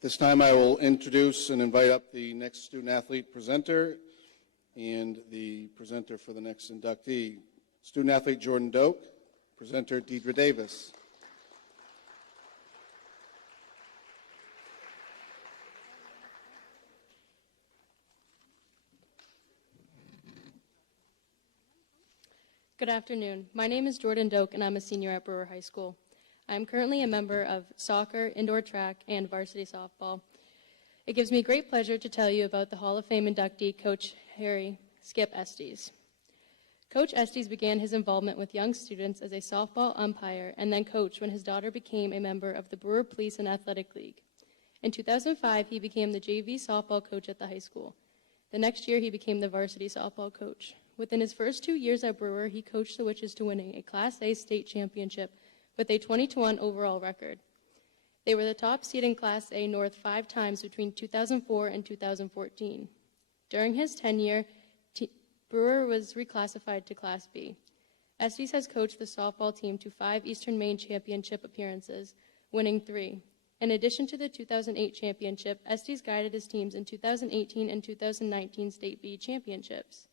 This time I will introduce and invite up the next student-athlete presenter and the presenter for the next inductee. Student-athlete Jordan Doak, presenter Deidre Davis. Good afternoon. My name is Jordan Doak, and I'm a senior at Brewer High School. I am currently a member of soccer, indoor track, and varsity softball. It gives me great pleasure to tell you about the Hall of Fame inductee, Coach Harry Skip Estes. Coach Estes began his involvement with young students as a softball umpire and then coach when his daughter became a member of the Brewer Police and Athletic League. In 2005, he became the JV softball coach at the high school. The next year, he became the varsity softball coach. Within his first 2 years at Brewer, he coached the Witches to winning a Class A state championship with a 20-1 overall record. They were the top seed in Class A North 5 times between 2004 and 2014. During his tenure, Brewer was reclassified to Class B. Estes has coached the softball team to 5 Eastern Maine championship appearances, winning 3. In addition to the 2008 championship, Estes guided his teams in 2018 and 2019 State B championships.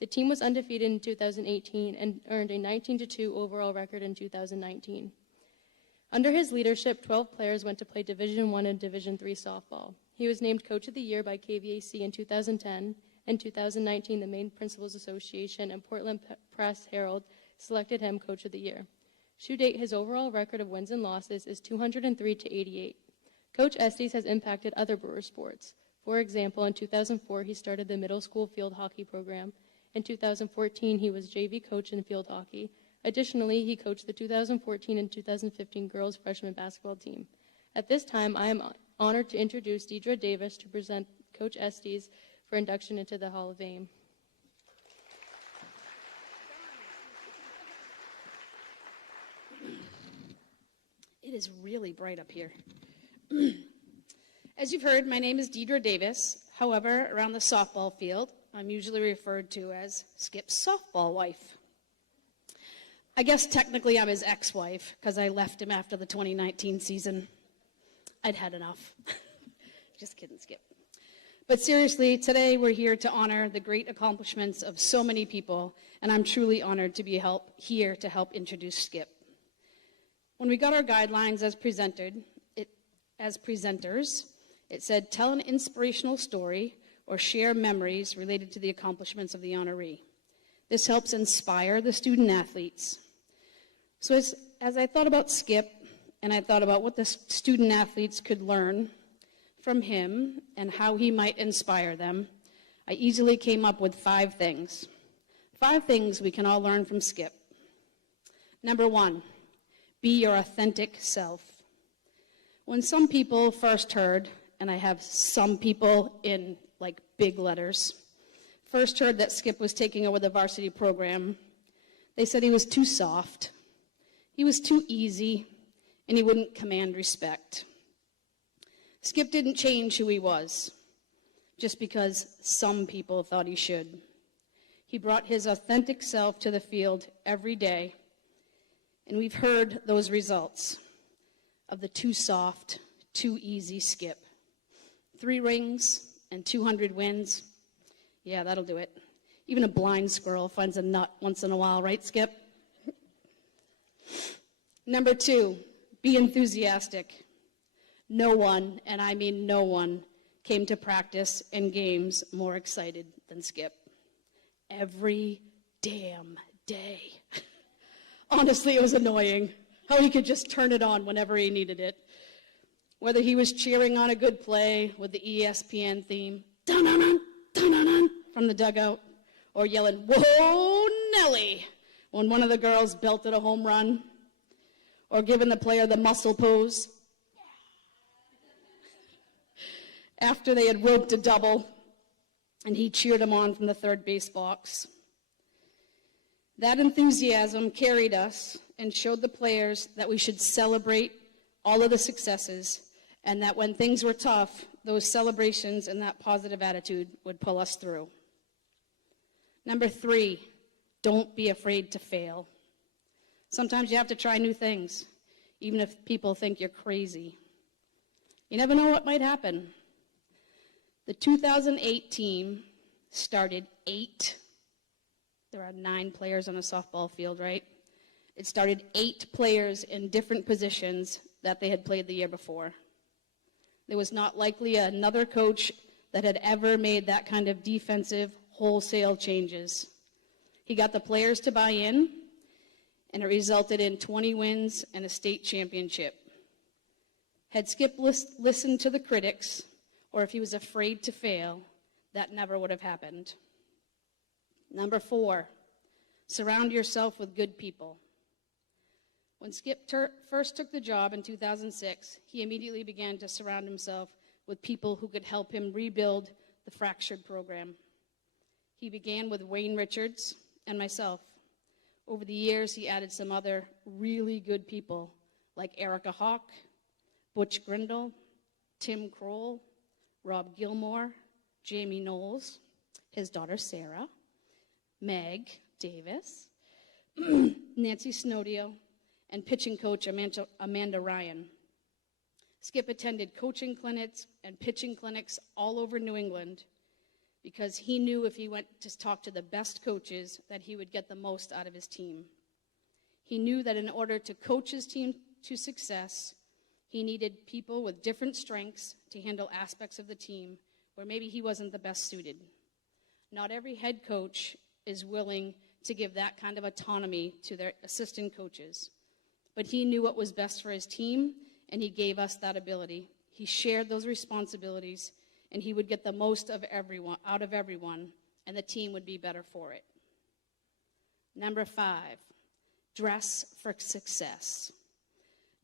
The team was undefeated in 2018 and earned a 19-2 overall record in 2019. Under his leadership, 12 players went to play Division I and Division III softball. He was named Coach of the Year by KVAC in 2010. In 2019, the Maine Principals Association and Portland Press Herald selected him Coach of the Year. To date, his overall record of wins and losses is 203-88. Coach Estes has impacted other Brewer sports. For example, in 2004, he started the middle school field hockey program. In 2014, he was JV coach in field hockey. Additionally, he coached the 2014 and 2015 girls freshman basketball team. At this time, I am honored to introduce Deidre Davis to present Coach Estes for induction into the Hall of Fame. It is really bright up here. As you've heard, my name is Deidre Davis. However, around the softball field, I'm usually referred to as Skip's softball wife. I guess technically I'm his ex-wife because I left him after the 2019 season. I'd had enough. Just kidding, Skip. But seriously, today we're here to honor the great accomplishments of so many people, and I'm truly honored to be here to help introduce Skip. When we got our guidelines as presenters, it said, tell an inspirational story or share memories related to the accomplishments of the honoree. This helps inspire the student athletes. So as I thought about Skip, and I thought about what the student athletes could learn from him and how he might inspire them, I easily came up with 5 things. 5 things we can all learn from Skip. Number 1, be your authentic self. When some people first heard, and I have some people in like big letters, first heard that Skip was taking over the varsity program, they said he was too soft, he was too easy, and he wouldn't command respect. Skip didn't change who he was just because some people thought he should. He brought his authentic self to the field every day, and we've heard those results of the too soft, too easy Skip. 3 rings and 200 wins. Yeah, that'll do it. Even a blind squirrel finds a nut once in a while, right, Skip? Number 2, be enthusiastic. No one, and I mean no one, came to practice and games more excited than Skip. Every damn day. Honestly, it was annoying how he could just turn it on whenever he needed it. Whether he was cheering on a good play with the ESPN theme, dun-dun-dun, dun-dun-dun, from the dugout, or yelling, whoa, Nelly, when one of the girls belted a home run, or giving the player the muscle pose after they had roped a double, and he cheered him on from the third base box. That enthusiasm carried us and showed the players that we should celebrate all of the successes, and that when things were tough, those celebrations and that positive attitude would pull us through. Number 3, don't be afraid to fail. Sometimes you have to try new things, even if people think you're crazy. You never know what might happen. The 2008 team started 8. There are 9 players on a softball field, right? It started 8 players in different positions that they had played the year before. There was not likely another coach that had ever made that kind of defensive wholesale changes. He got the players to buy in, and it resulted in 20 wins and a state championship. Had Skip listened to the critics, or if he was afraid to fail, that never would have happened. Number 4, surround yourself with good people. When Skip first took the job in 2006, he immediately began to surround himself with people who could help him rebuild the fractured program. He began with Wayne Richards and myself. Over the years, he added some other really good people like Erica Hawk, Butch Grindle, Tim Kroll, Rob Gilmore, Jamie Knowles, his daughter Sarah, Meg Davis, Nancy Snodio, and pitching coach Amanda Ryan. Skip attended coaching clinics and pitching clinics all over New England because he knew if he went to talk to the best coaches that he would get the most out of his team. He knew that in order to coach his team to success, he needed people with different strengths to handle aspects of the team where maybe he wasn't the best suited. Not every head coach is willing to give that kind of autonomy to their assistant coaches. But he knew what was best for his team, and he gave us that ability. He shared those responsibilities, and he would get the most of everyone, out of everyone, and the team would be better for it. Number 5, dress for success.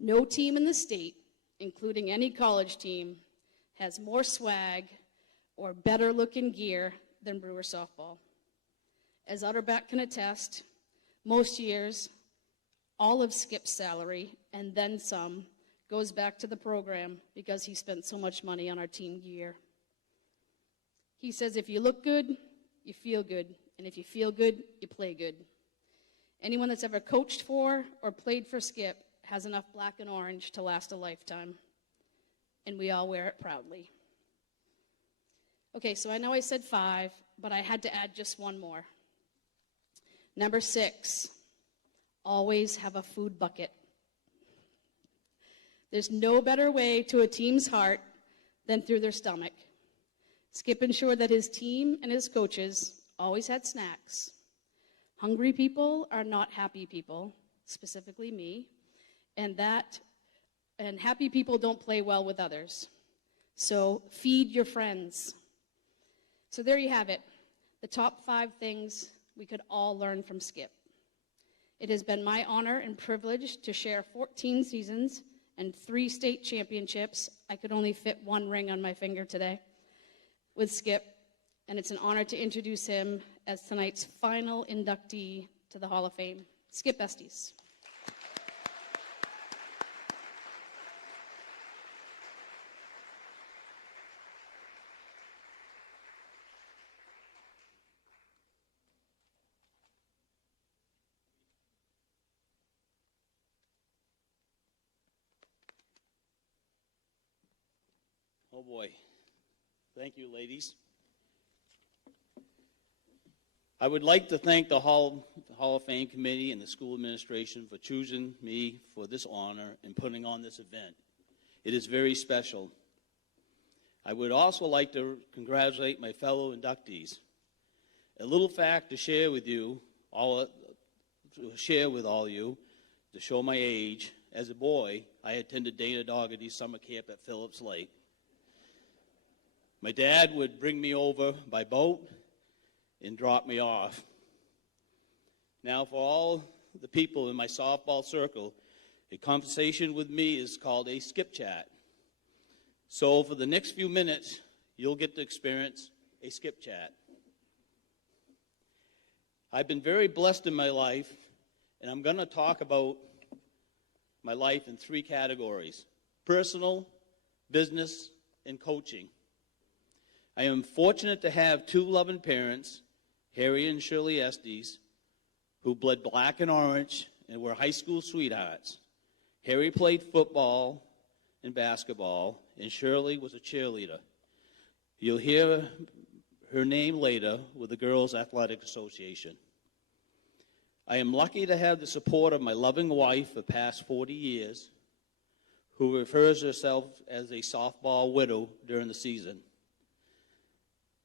No team in the state, including any college team, has more swag or better looking gear than Brewer softball. As Utterback can attest, most years, all of Skip's salary, and then some, goes back to the program because he spent so much money on our team gear. He says if you look good, you feel good, and if you feel good, you play good. Anyone that's ever coached for or played for Skip has enough black and orange to last a lifetime, and we all wear it proudly. Okay, so I know I said 5, but I had to add just one more. Number 6, always have a food bucket. There's no better way to a team's heart than through their stomach. Skip ensured that his team and his coaches always had snacks. Hungry people are not happy people, specifically me, and happy people don't play well with others. So feed your friends. So there you have it, the top 5 things we could all learn from Skip. It has been my honor and privilege to share 14 seasons and 3 state championships. I could only fit 1 ring on my finger today with Skip, and it's an honor to introduce him as tonight's final inductee to the Hall of Fame, Skip Estes. Oh boy. Thank you, ladies. I would like to thank the Hall of Fame Committee and the school administration for choosing me for this honor and putting on this event. It is very special. I would also like to congratulate my fellow inductees. A little fact to share with all you, to show my age. As a boy, I attended Dana Dougherty's summer camp at Phillips Lake. My dad would bring me over by boat and drop me off. Now, for all the people in my softball circle, a conversation with me is called a skip chat. So for the next few minutes, you'll get to experience a skip chat. I've been very blessed in my life, and I'm going to talk about my life in 3 categories: personal, business, and coaching. I am fortunate to have 2 loving parents, Harry and Shirley Estes, who bled black and orange and were high school sweethearts. Harry played football, in basketball, and Shirley was a cheerleader. You'll hear her name later with the Girls Athletic Association. I am lucky to have the support of my loving wife for the past 40 years, who refers herself as a softball widow during the season.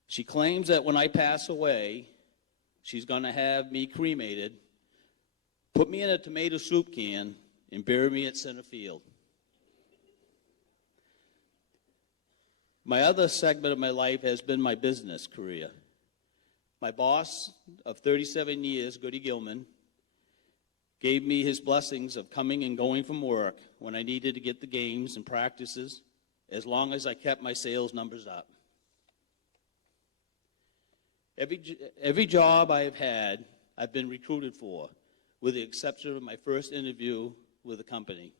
She claims that when I pass away, she's going to have me cremated, put me in a tomato soup can, and bury me at center field. My other segment of my life has been my business career. My boss of 37 years, Goody Gilman, gave me his blessings of coming and going from work when I needed to get the games and practices, as long as I kept my sales numbers up. Every job I have had, I've been recruited for, with the exception of my first interview with the company.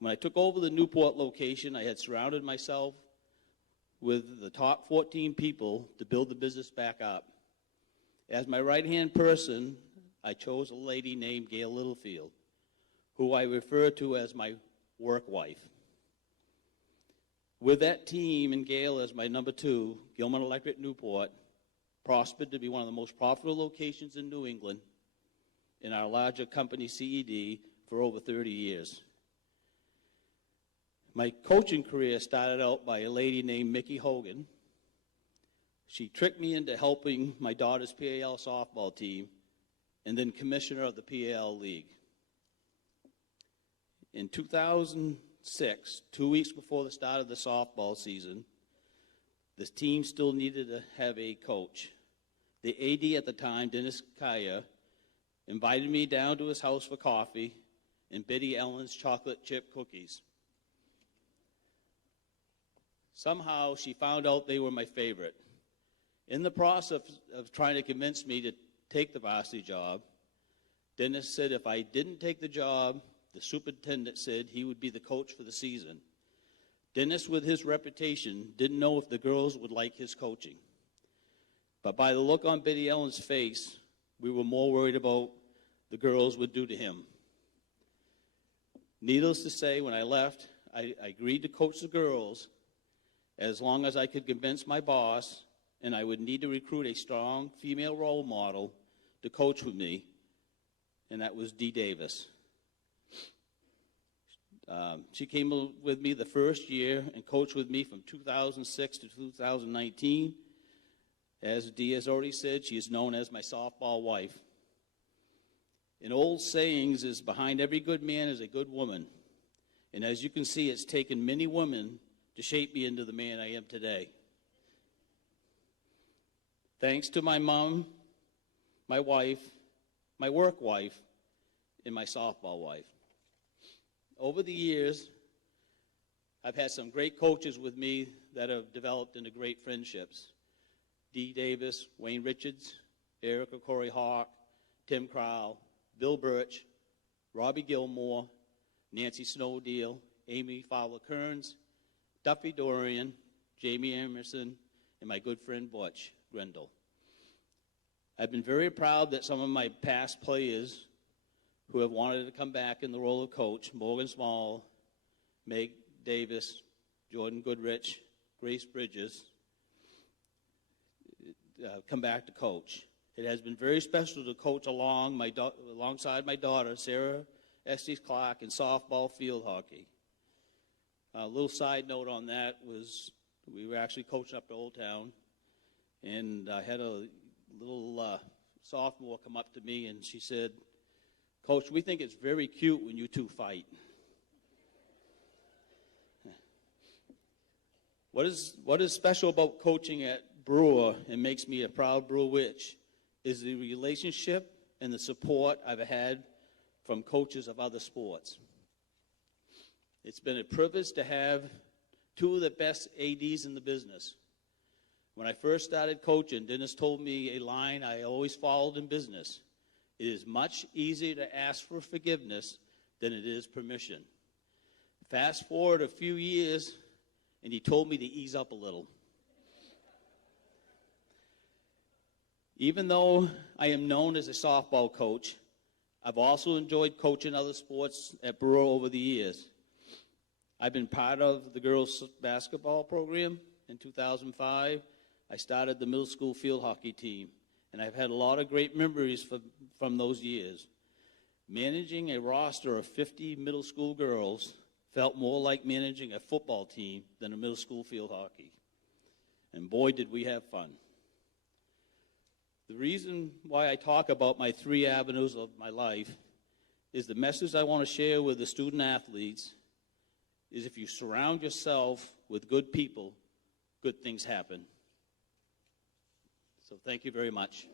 When I took over the Newport location, I had surrounded myself with the top 14 people to build the business back up. As my right-hand person, I chose a lady named Gail Littlefield, who I refer to as my work wife. With that team and Gail as my number 2, Gilman Electric Newport prospered to be one of the most profitable locations in New England in our larger company, CED, for over 30 years. My coaching career started out by a lady named Mickey Hogan. She tricked me into helping my daughter's PAL softball team and then commissioner of the PAL League. In 2006, 2 weeks before the start of the softball season, the team still needed to have a coach. The AD at the time, Dennis Kaya, invited me down to his house for coffee and Betty Ellen's chocolate chip cookies. Somehow, she found out they were my favorite. In the process of trying to convince me to take the varsity job, Dennis said if I didn't take the job, the superintendent said he would be the coach for the season. Dennis, with his reputation, didn't know if the girls would like his coaching. But by the look on Betty Ellen's face, we were more worried about the girls would do to him. Needless to say, when I left, I agreed to coach the girls as long as I could convince my boss, and I would need to recruit a strong female role model to coach with me, and that was Dee Davis. She came with me the first year and coached with me from 2006 to 2019. As Dee has already said, she is known as my softball wife. An old saying is, behind every good man is a good woman. And as you can see, it's taken many women to shape me into the man I am today. Thanks to my mom, my wife, my work wife, and my softball wife. Over the years, I've had some great coaches with me that have developed into great friendships. Dee Davis, Wayne Richards, Erica Corey Hawk, Tim Crowell, Bill Birch, Robbie Gilmore, Nancy Snowdeal, Amy Fowler-Kearns, Duffy Dorian, Jamie Emerson, and my good friend Butch Grendel. I've been very proud that some of my past players who have wanted to come back in the role of coach, Morgan Small, Meg Davis, Jordan Goodrich, Grace Bridges, come back to coach. It has been very special to coach alongside my daughter, Sarah Estes Clark, in softball field hockey. A little side note on that was we were actually coaching up to Old Town, and I had a little sophomore come up to me, and she said, "Coach, we think it's very cute when you two fight." What is special about coaching at Brewer and makes me a proud Brewer Witch is the relationship and the support I've had from coaches of other sports. It's been a privilege to have two of the best ADs in the business. When I first started coaching, Dennis told me a line I always followed in business. It is much easier to ask for forgiveness than it is permission. Fast forward a few years, and he told me to ease up a little. Even though I am known as a softball coach, I've also enjoyed coaching other sports at Brewer over the years. I've been part of the girls' basketball program. In 2005, I started the middle school field hockey team, and I've had a lot of great memories from those years. Managing a roster of 50 middle school girls felt more like managing a football team than a middle school field hockey. And boy, did we have fun. The reason why I talk about my 3 avenues of my life is the message I want to share with the student athletes is if you surround yourself with good people, good things happen. So thank you very much.